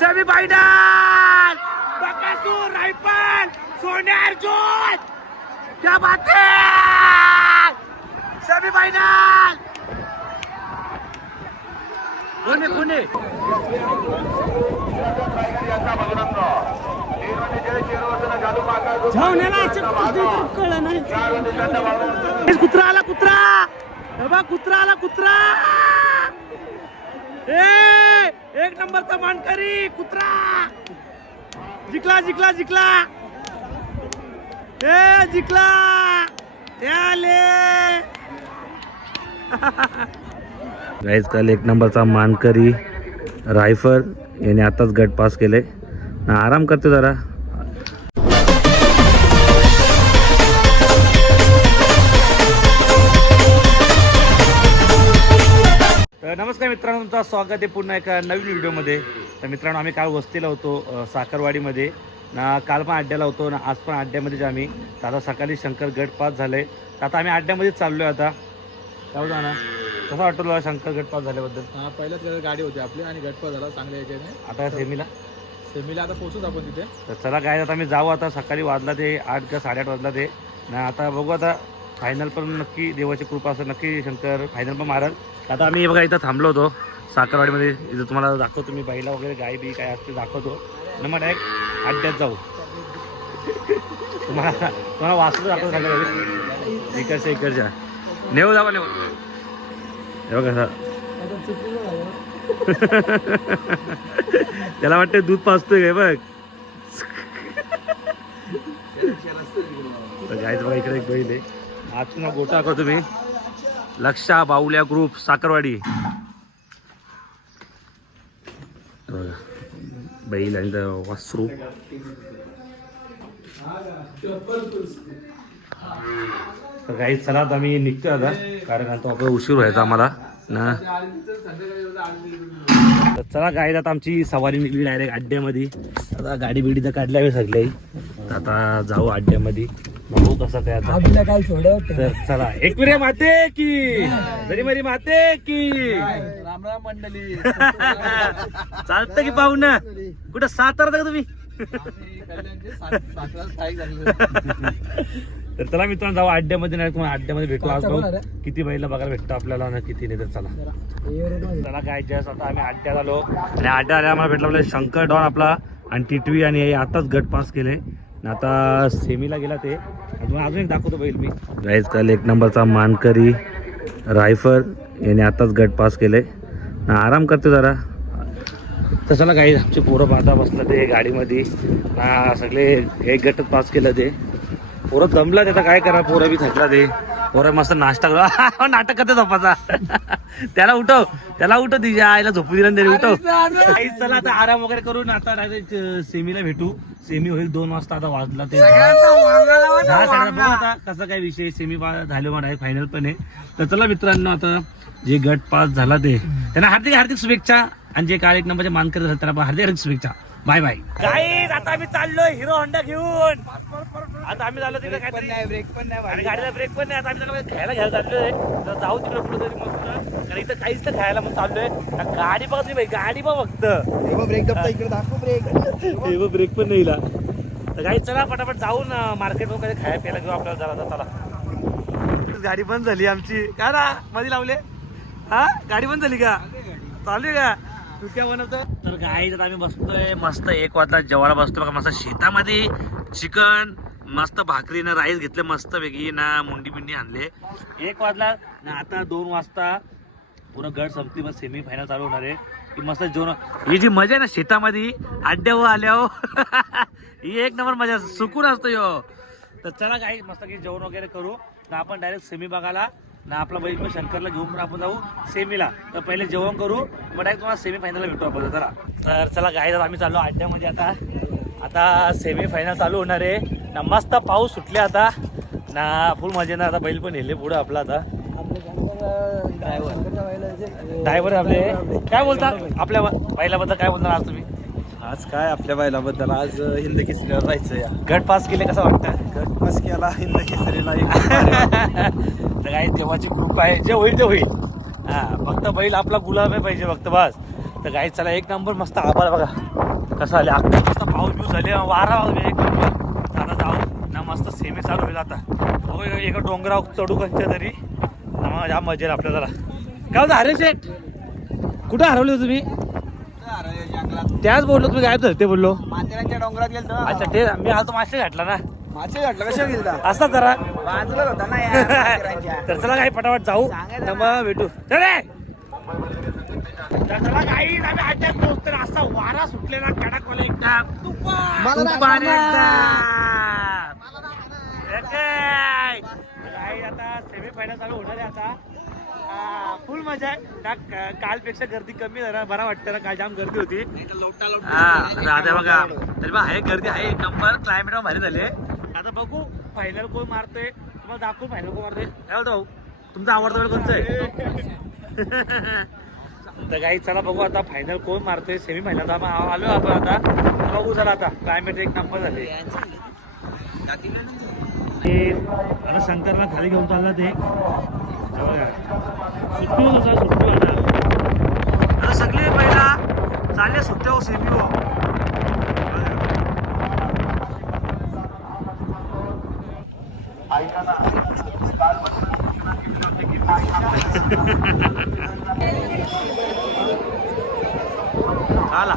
Semi final Bakasur rifle सोने अर्जुन! क्या बात है! सेमी फायनल कोणी कोणी कुत्रा आला कुत्रा बघ कुत्रा! आला कुत्रा! ए! एक नंबरचा मानकरी कुत्रा! जिंकला जिंकला जिंकला! ए जिंकला! त्याले गाईज काल एक नंबरचा मानकरी रायफल याने आताच गट पास केले. आराम करते जरा. नमस्कार मित्रांनो तुमचं स्वागत आहे पुन्हा एका नवीन व्हिडिओमध्ये. तर मित्रांनो आम्ही काल वस्तीला होतो साखरवाडीमध्ये. ना काल पण अड्ड्याला होतो ना आज पण अड्ड्यामध्येच आम्ही. तर आता सकाळी शंकर गट पास झाले तर आता आम्ही अड्ड्यामध्येच चाललो आहे आता काय ना. कसं वाटतं तुला शंकर गट पास झाल्याबद्दल? हा पहिल्याच गाडी होती आपली आणि गटपा झाला चांगल्या याच्याने. आता सेमीला? सेमीला आता पोहोचूच आपण तिथे. तर चला काय आता आम्ही जाऊ आता. सकाळी वाजला ते आठ का साडेआठ वाजला ते. ना आता बघू आता फायनल पण नक्की देवाची कृपा असं नक्की शंकर फायनल पण मारल. आता आम्ही बघा इथं थांबलो होतो. साखरवाडीमध्ये इथं तुम्हाला दाखवतो मी बाईला वगैरे गाय बी काय असते दाखवतो. आणि मग डायरेक्ट अड्ड्यात जाऊ. तुम्हाला तुम्हाला वाचलं दाखवतो सगळं इकडच्या इकडच्या नेऊ जावा नेऊ. हे बघा त्याला वाटतं दूध पाचतोय काय बघ. तर गायचं बघा इकडे एक बैल आहे. आतून गोटा का तुम्ही लक्षा बाहुल्या ग्रुप साखरवाडी. बैल आणि वासरू. तर काही चला आता आम्ही निघतो आता कारण आता आपला उशीर व्हायचा आम्हाला. ना. तर चला काय आता आमची सवारी निघली डायरेक्ट अड्ड्यामध्ये. आता गाडी बिडी तर काढल्या आहे सगळे आता जाऊ अड्ड्यामध्ये. बघू कसं काय आता. काल सोडत तर चला एक मिनिट माते की. जरी मरी माते की. राम राम मंडळी. चालतं की पाहू ना कुठं सातारा का तुम्ही? तर चला मित्रांनो जाऊ अड्ड्यामध्ये नाही तुम्हाला अड्ड्यामध्ये भेटू आज भाऊ. किती बैला बघायला भेटतो आपल्याला ना किती नाही तर चला. चला काय जस्ट आता आम्ही अड्ड्यात आलो. आणि अड्ड्या आल्या आम्हाला भेटला आपला शंकर डॉन आपला आणि टिटवी आणि हे आताच गट पास केले. आता सेमीला गेला ते. अजून एक दाखवतो बैल मी. गाईज काल एक नंबरचा मानकरी रायफल याने आताच गट पास केले आणि आराम करते जरा. तर चला काही आमचे पोरं पाहता बसलं ते गाडीमध्ये. ना सगळे एक गटच पास केलं ते. पोरं दमला ते आता काय करा? पोरं बी थकला ते. पोरं मस्त नाश्ता करा. नाटक करते झोपाचा त्याला उठव. त्याला उठव तिच्या आईला झोपू दिला त्याने उठव. चला आता आराम वगैरे करून आता सेमीला भेटू. सेमी होईल दोन वाजता आता वाजला ते दहा. साडे बघू आता कसा काय विषय सेमी झाले डायरेक्ट फायनल पण आहे. तर चला मित्रांनो आता जे गट पास झाला ते. त्यांना हार्दिक हार्दिक शुभेच्छा आणि जे काल एक नंबरचे मानकर झाले त्यांना हार्दिक हार्दिक शुभेच्छा. बाय बाय आता आम्ही चाललोय हिरो होंडा घेऊन. आता आम्ही चाललो तिकडे काय ब्रेक पण नाही गाडीला ब्रेक पण नाही आता आम्ही त्याला खायला घ्यायला चाललोय. तर जाऊ तिकडे कुठं तरी मस्त. कारण इथं काहीच तर खायला मग चाललोय. गाडी बघ तुम्ही गाडी बघ फक्त. ब्रेक दबता इकडे दाखव ब्रेक हे ब्रेक पण नाही. तर काही चला पटापट जाऊन मार्केटमध्ये खायला प्यायला घेऊ आपल्याला जरा चला. गाडी बंद झाली आमची. का ना मध्ये लावले? हा? गाडी बंद झाली का? चालू आहे का? तू काय बनवतो तर गाई आम्ही बसतोय. मस्त एक वाजता जेवायला बसतो बघा मस्त शेतामध्ये. चिकन मस्त भाकरीनं राईस घेतले मस्त वेगळी ना मुंडी बिंडी आणले. एक वाजला ना आता दोन वाजता पूर्ण गड संपली मग सेमी फायनल चालू होणार आहे. की मस्त जेवण ही जी मजा आहे ना शेतामध्ये अड्ड्यावर आल्यावर ही एक नंबर मजा सुकून असतो यो. तर चला काही मस्त की जेवण वगैरे करू. ना आपण डायरेक्ट सेमी बघायला ना आपला बैल पण शंकरला घेऊन पण आपण जाऊ सेमीला तर पहिले जेवण करू मग डायरेक्ट तुम्हाला सेमी फायनलला भेटू आपण. जरा तर चला गाय आम्ही चाललो अड्ड्यामध्ये आता. आता सेमी फायनल चालू होणार आहे. ना मस्त पाऊस सुटले आता. ना फुल मजेनं आता बैल पण नेले पुढं आपला आता. ड्रायव्हर आपले. काय बोलता? आपल्या बैलाबद्दल काय बोलणार आज तुम्ही? आज काय आपल्या बैलाबद्दल? आज हिंद केसरीला जायचं या गट पास केले कसं वाटतं गट पास केला हिंद केसरीला तर काही देवाची कृपा आहे. जे होईल ते होईल. हा फक्त बैल आपला गुलाब आहे पाहिजे फक्त बस. तर गाई चला एक नंबर मस्त आभाळ बघा. कसं आले? अख्खा मस्त पाऊस बिऊस झाले. वारा एक नंबर आता जाऊ. ना मस्त सेमी चालू होईल आता. बघू एका- डोंगरावर चढू कसच्या तरी. ना मग जाम मजा येईल आपल्याला जरा. काय होतं अरे शेठ? कुठं हरवले हो तुम्ही? त्याच बोललो तुम्ही गायब झाले ते बोललो. माथेरानच्या डोंगरात गेलतो अच्छा ते मी आलो मासे घातला ना. मासे घातलं कशाला गेलता? असता जरा. बाजूलाच होता ना. तर चला काही पटापट जाऊ. मग भेटू. चले! चला काही आम्ही अड्ड्यात पोहोचतो ना. असा वारा सुटलेला कडकवाला तुफान आता सेमी फायनल चालू होणार आहे आता. फुल मजा आहे. कालपेक्षा गर्दी कमी जरा बरा वाटतं ना काल जाम गर्दी होती. लोटा लोटा. हा राधा बघा. तरी पण आहे गर्दी आहे. एक नंबर क्लायमेट भारी झाले आता बघू फायनल कोण मारतोय. तुम्हाला दाखवू फायनल कोण मारतोय. काय भाऊ तुमचा आवडता वेळ कोणतं आहे? तर काही चला बघू आता फायनल कोण मारतोय. सेमी फायनल आपण आलो आपण आता. बघू चला आता. क्लायमेट एक नंबर झाले. ते आता शंकरला खाली घेऊन चालला ते. हे बघा. होता सुट्टी आता आता सगळे पहिला चालले सुट्ट्या हो सेमी हो. आला.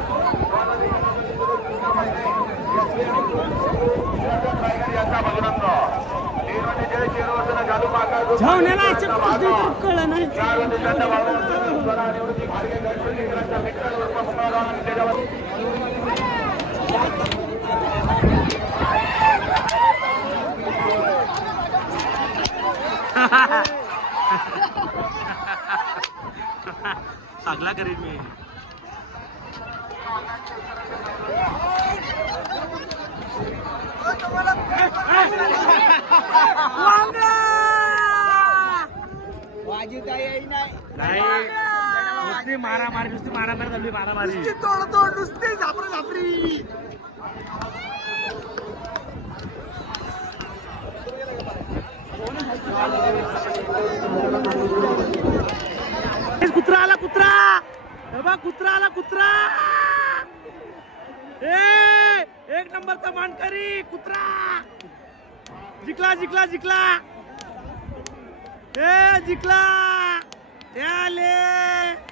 चांगला करीन मी वाजू काय नाही नाही नुसती मारामारी नुसती मारामारी झाली मारामारी तोड तोड नुसते झापरी झापरी. कुत्रा आला कुत्रा. बघ कुत्रा आला कुत्रा. ए एक नंबरचा मानकरी कुत्रा. जिंकला जिंकला जिंकला. ए जिंकला. आले.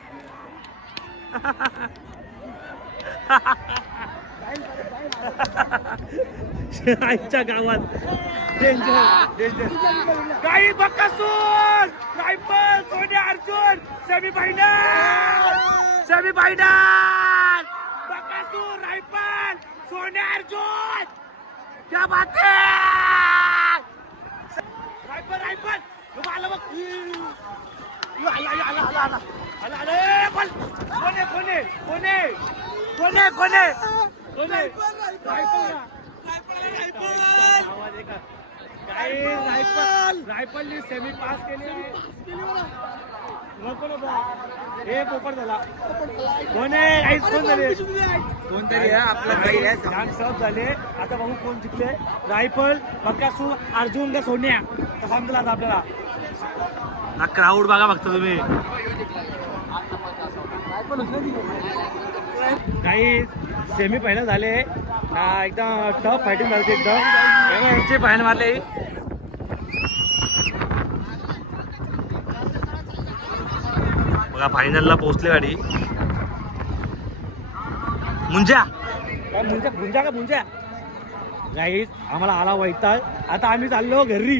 आईच्या गावात. डेंजर डेंजर काही Bakasur! Rifle Sonya Arjun! Semi final semi final Bakasur rifle! Sonya Arjun! क्या बात है! Rifle rifle! आला बघ. आला आला आला आला. काही रायफलनी सेमी पास केली नको नको हे पोपट झाला. कोण आहे? काहीच कोण झाले? कोणतरी आपला आहे. छान सब झाले. आता बघू कोण जिंकले रायफल बकासू अर्जुन का सोन्या? समजला आता आपल्याला? हा क्राऊड बघा फक्त तुम्ही. काही सेमी फायनल झाले. एकदम टफ फायटिंग झाली एकदम. यांचे फायनल मारले. बघा फायनलला पोहोचले गाडी. मुंजा काय मुंजा मुंजा का मुंजा गाईज आम्हाला आला वैताग. आता आम्ही चाललो घरी.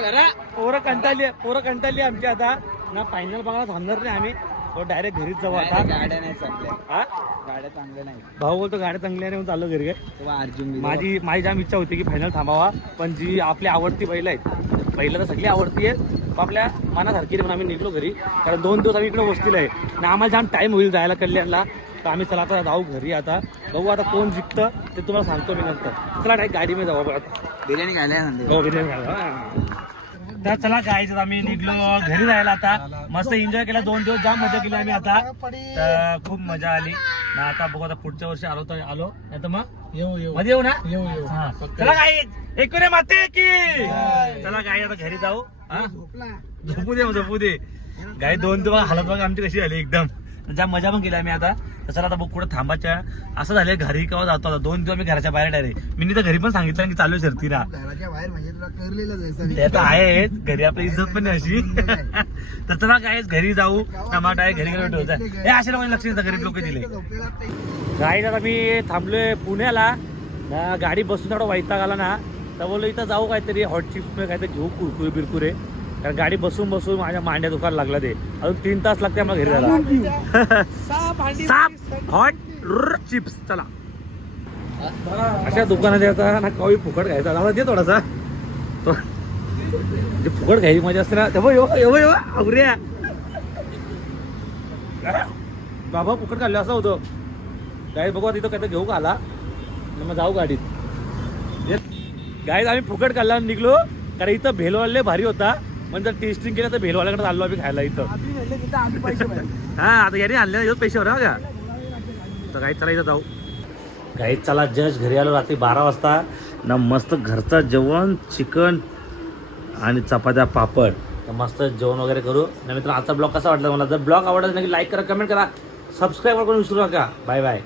घरा. पोरं कंटाळली पोरं कंटाळली आमची आता. ना फायनल बघायला थांबणार नाही आम्ही. डायरेक्ट घरीच जाऊ आता. गाड्या नाही चांगल्या हा? गाड्या चांगल्या नाही भाऊ बोलतो गाड्या चांगल्या नाही. चाललो घरी काय? तेव्हा अर्जुन माझी माझी जाम इच्छा होती की फायनल थांबावा पण जी आपली आवडती बैल आहेत बैल तर सगळी आवडती आहेत आपल्या मनासारखी पण आम्ही निघलो घरी. कारण दोन दिवस आम्ही इकडे बसलेलो आहे. आणि आम्हाला जाम टाईम होईल जायला कल्याणला. तर आम्ही चला आता जाऊ घरी आता. बघू आता कोण जिंकतं ते तुम्हाला सांगतो मी नंतर. चला डायरेक्ट गाडीमध्ये जाऊ आपण आता. बिर्याणी खायला हो बिर्याणी खायला. तर चला जायचं आम्ही निघलो. घरी जायला आता. मस्त एन्जॉय केला. दोन दिवस जाम मजा केली आम्ही आता. तर खूप मजा आली. ना आता बघू आता पुढच्या वर्षी आलो तर आलो. नाही तर मग? येऊ येऊ. मध्ये येऊ ना? येऊ येऊ. हा. चला काय एकूण माते की! चला काय आता घरी जाऊ. हा? झोपू दे झोपू दे. गाई दोन दिवस हालत बघा आमची कशी झाली एकदम. ज्या मजा पण केल्या मी आता. तर चला आता बघ कुठं थांबायच्या. असं झालं घरी केव्हा जातो आता. दोन दिवस मी घराच्या बाहेर डायरेक्ट. मी तर घरी पण सांगितलं की चालू आहे शर्ती ना. घराच्या बाहेर म्हणजे तुला करलेलं जायचं ते तर आहे घरी आपली इज्जत पण नाही अशी. तर चला काय घरी जाऊ. टमाटा आहे घरी घरी भेटू हे अशा लोकांनी लक्ष देतात गरीब लोक दिले. गाडी आता मी थांबलोय पुण्याला. गाडी बसून थोडा वैताग आला ना. तर बोललो इथं जाऊ काहीतरी हॉट चिप्स काहीतरी घेऊ कुरकुरे बिरकुरे कारण गाडी बसून बसून माझ्या मांड्या दुकान लागला ते. अजून तीन तास लागते मला घरी जायला. Hot chips. चला. अशा दुकानात यायचा ना कवी फुकट घ्यायचा दादा दे थोडासा. तो- जे फुकट घ्यायची मजा असते ना. तेव्हा येऊ येऊ येऊ. आवऱ्या बाबा फुकट खाल्लं असं होतं. गाडी बघू इथं काहीतरी घेऊ का आला. मग जाऊ गाडीत. गाडीत आम्ही फुकट खाल्ला आणि निघलो. कारण इथं भेलवाले भारी होता. पण जर टेस्टिंग केलं तर भेलवाल्याकडे आलो आम्ही खायला इथं. हा आता याने आणले पैसे बरं का? तर गाईत चला इथं जाऊ. गाईत चला जस्ट घरी आलो रात्री बारा वाजता. ना मस्त घरचं जेवण चिकन आणि चपात्या पापड. तर मस्त जेवण वगैरे करू. नाही मित्र आजचा ब्लॉग कसा वाटला मला जर ब्लॉग आवडला नक्की लाईक करा कमेंट करा सबस्क्राईब करून विसरू नका. Bye bye